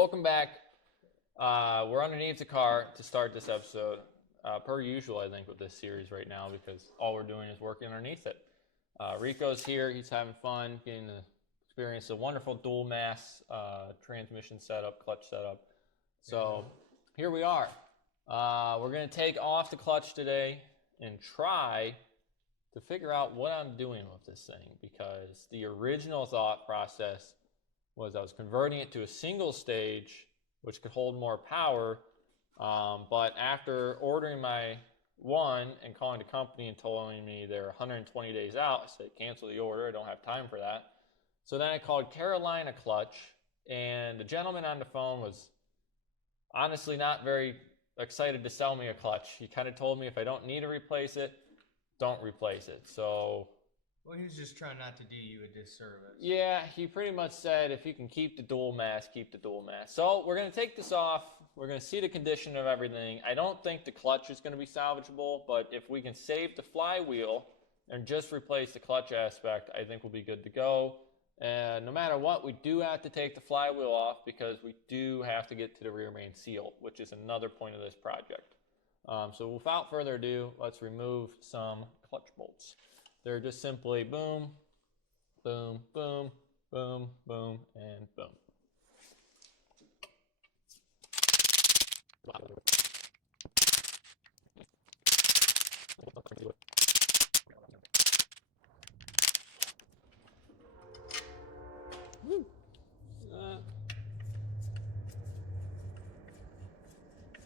Welcome back. We're underneath the car to start this episode. Per usual, I think, with this series right now because all we're doing is working underneath it. Rico's here. He's having fun, getting to experience a wonderful dual mass transmission setup, clutch setup. So here we are. We're going to take off the clutch today and try to figure out what I'm doing with this thing, because the original thought process was I was converting it to a single stage, which could hold more power. But after ordering my one and calling the company and telling me they're 120 days out, I said, cancel the order. I don't have time for that. So then I called Carolina Clutch, and the gentleman on the phone was honestly not very excited to sell me a clutch. He kind of told me if I don't need to replace it, don't replace it. So, well, he was just trying not to do you a disservice. Yeah, he pretty much said if you can keep the dual mass, keep the dual mass. So we're going to take this off. We're going to see the condition of everything. I don't think the clutch is going to be salvageable, but if we can save the flywheel and just replace the clutch aspect, I think we'll be good to go. And no matter what, we do have to take the flywheel off because we do have to get to the rear main seal, which is another point of this project. So without further ado, let's remove some clutch bolts. They're just simply boom, boom, boom, boom, boom, and boom.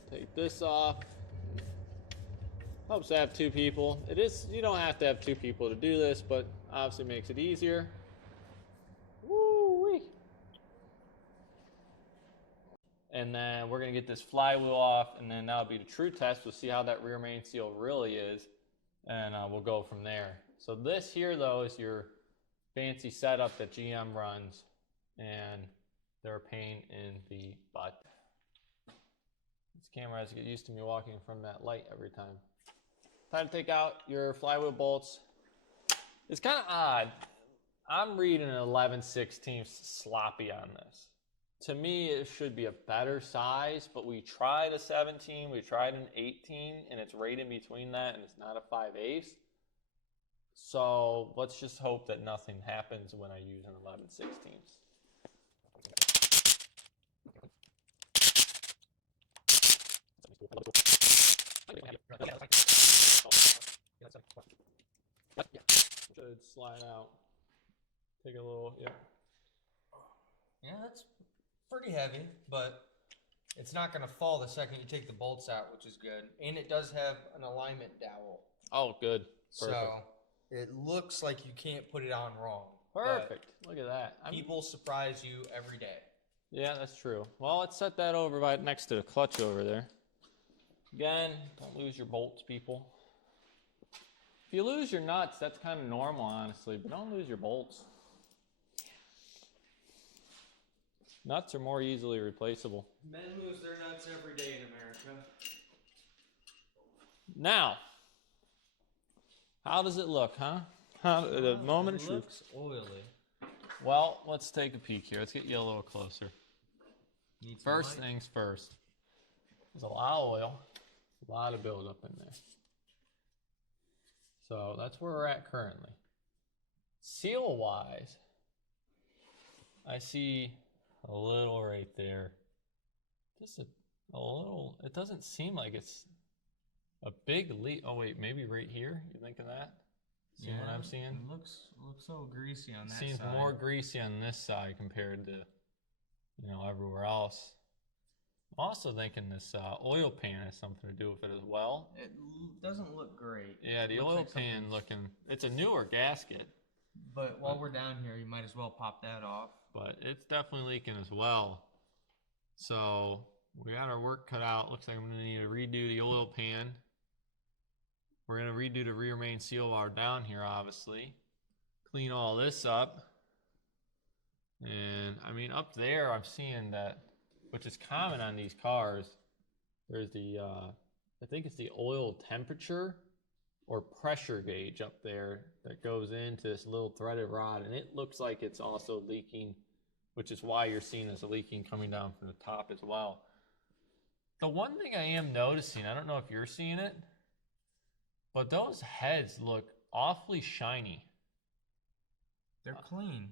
Take this off. Helps to have two people. You don't have to have two people to do this, but obviously makes it easier. Woo-wee. And then we're gonna get this flywheel off, and then that'll be the true test. We'll see how that rear main seal really is, and we'll go from there. So this here, though, is your fancy setup that GM runs, and they're a pain in the butt. This camera has to get used to me walking from that light every time. Time to take out your flywheel bolts. It's kind of odd. I'm reading an 11/16 sloppy on this. To me, it should be a better size, but we tried a 17, we tried an 18, and it's right in between that, and it's not a 5/8. So let's just hope that nothing happens when I use an 11/16. Should slide out. Take a little, yeah. Yeah, that's pretty heavy, but it's not going to fall the second you take the bolts out, which is good. And it does have an alignment dowel. Oh, good. Perfect. So it looks like you can't put it on wrong. Perfect. Look at that. People surprise you every day. Yeah, that's true. Well, let's set that over right next to the clutch over there. Again, don't lose your bolts, people. If you lose your nuts, that's kind of normal, honestly, but don't lose your bolts. Nuts are more easily replaceable. Men lose their nuts every day in America. Now, how does it look, huh? The moment of truth. It looks oily. Well, let's take a peek here. Let's get you a little closer. First things first. There's a lot of oil, a lot of buildup in there. So that's where we're at currently. Seal-wise, I see a little right there. Just a little. It doesn't seem like it's a big leak. Oh wait, maybe right here. You thinking that? See what I'm seeing? It looks so greasy on that side. Seems more greasy on this side compared to, everywhere else. I'm also thinking this oil pan has something to do with it as well. It doesn't look great. Yeah, the oil pan looking. It's a newer gasket. But while we're down here, you might as well pop that off. But it's definitely leaking as well. So we got our work cut out. Looks like I'm going to need to redo the oil pan. We're going to redo the rear main seal bar down here, obviously. Clean all this up. And, up there I'm seeing that, which is common on these cars, there's the, I think it's the oil temperature or pressure gauge up there that goes into this little threaded rod, and it looks like it's also leaking which is why you're seeing this leaking coming down from the top as well. The one thing I am noticing, I don't know if you're seeing it, but those heads look awfully shiny. They're clean.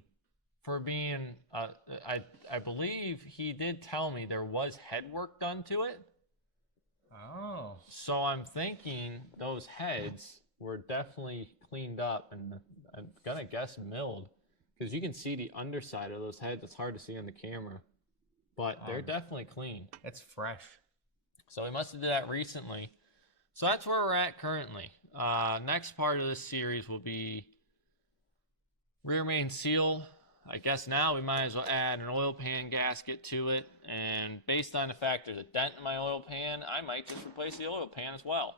For being, I believe he did tell me there was head work done to it. Oh. So I'm thinking those heads were definitely cleaned up, and I'm gonna guess milled, because you can see the underside of those heads. It's hard to see on the camera, but they're definitely clean. It's fresh. So we must have did that recently. So that's where we're at currently. Next part of this series will be rear main seal. I guess now we might as well add an oil pan gasket to it. And based on the fact there's a dent in my oil pan, I might just replace the oil pan as well.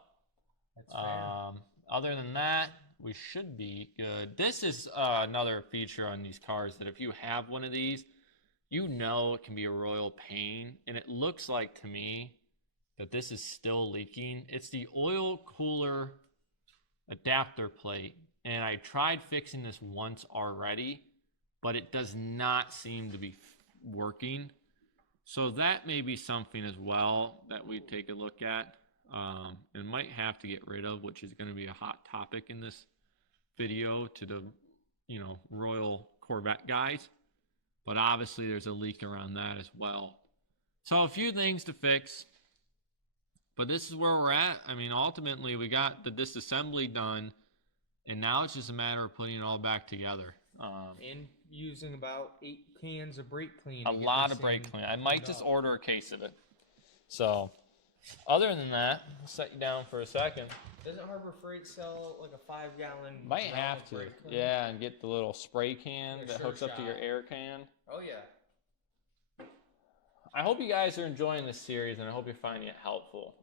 That's fair. Other than that, we should be good. This is another feature on these cars that if you have one of these, you know it can be a royal pain. And it looks like to me that this is still leaking. It's the oil cooler adapter plate. And I tried fixing this once already, but it does not seem to be working. So that may be something as well that we take a look at and might have to get rid of, which is going to be a hot topic in this video to the, Royal Corvette guys. But obviously there's a leak around that as well. So a few things to fix, but this is where we're at. I mean, ultimately we got the disassembly done, and now it's just a matter of putting it all back together. And using about 8 cans of brake clean. A lot of brake clean. I might just order a case of it. So, other than that, I'll set you down for a second. Doesn't Harbor Freight sell like a 5-gallon? Might have to. Yeah, and get the little spray can that hooks up to your air can. Oh, yeah. I hope you guys are enjoying this series, and I hope you're finding it helpful.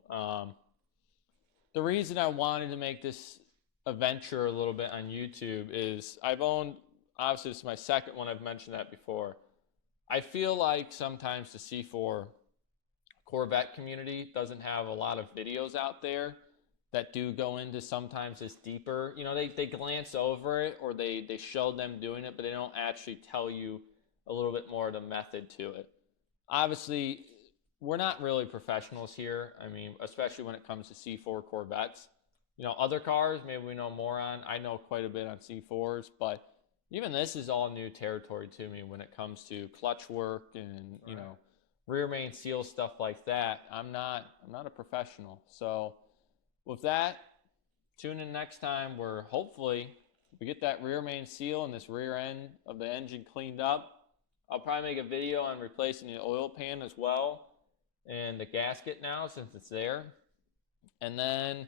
The reason I wanted to make this adventure a little bit on YouTube is I've owned, obviously this is my second one, I've mentioned that before. I feel like sometimes the C4 Corvette community doesn't have a lot of videos out there that do go into sometimes this deeper. They glance over it, or they show them doing it, but they don't actually tell you a little bit more of the method to it. Obviously, we're not really professionals here. I mean, especially when it comes to C4 Corvettes. Other cars, maybe we know more on. I know quite a bit on C4s, but even this is all new territory to me when it comes to clutch work and, rear main seal, stuff like that. I'm not a professional. So with that, tune in next time where hopefully we get that rear main seal and this rear end of the engine cleaned up. I'll probably make a video on replacing the oil pan as well and the gasket now since it's there. And then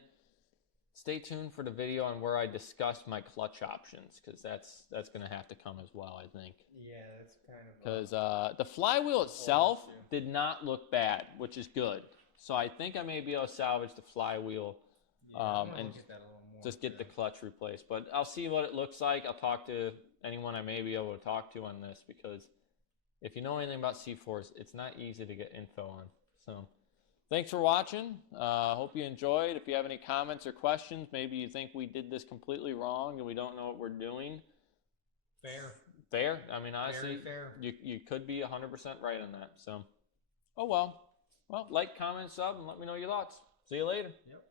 stay tuned for the video on where I discuss my clutch options, because that's going to have to come as well, I think. Yeah, that's kind of... Because the flywheel itself did not look bad, which is good. So I think I may be able to salvage the flywheel and just get the clutch replaced. But I'll see what it looks like. I'll talk to anyone I may be able to talk to on this, because if you know anything about C4s, it's not easy to get info on. So thanks for watching. Hope you enjoyed. If you have any comments or questions, maybe you think we did this completely wrong and we don't know what we're doing. Fair. I mean, honestly, you could be 100% right on that. So, oh well. Well, like, comment, sub, and let me know your thoughts. See you later. Yep.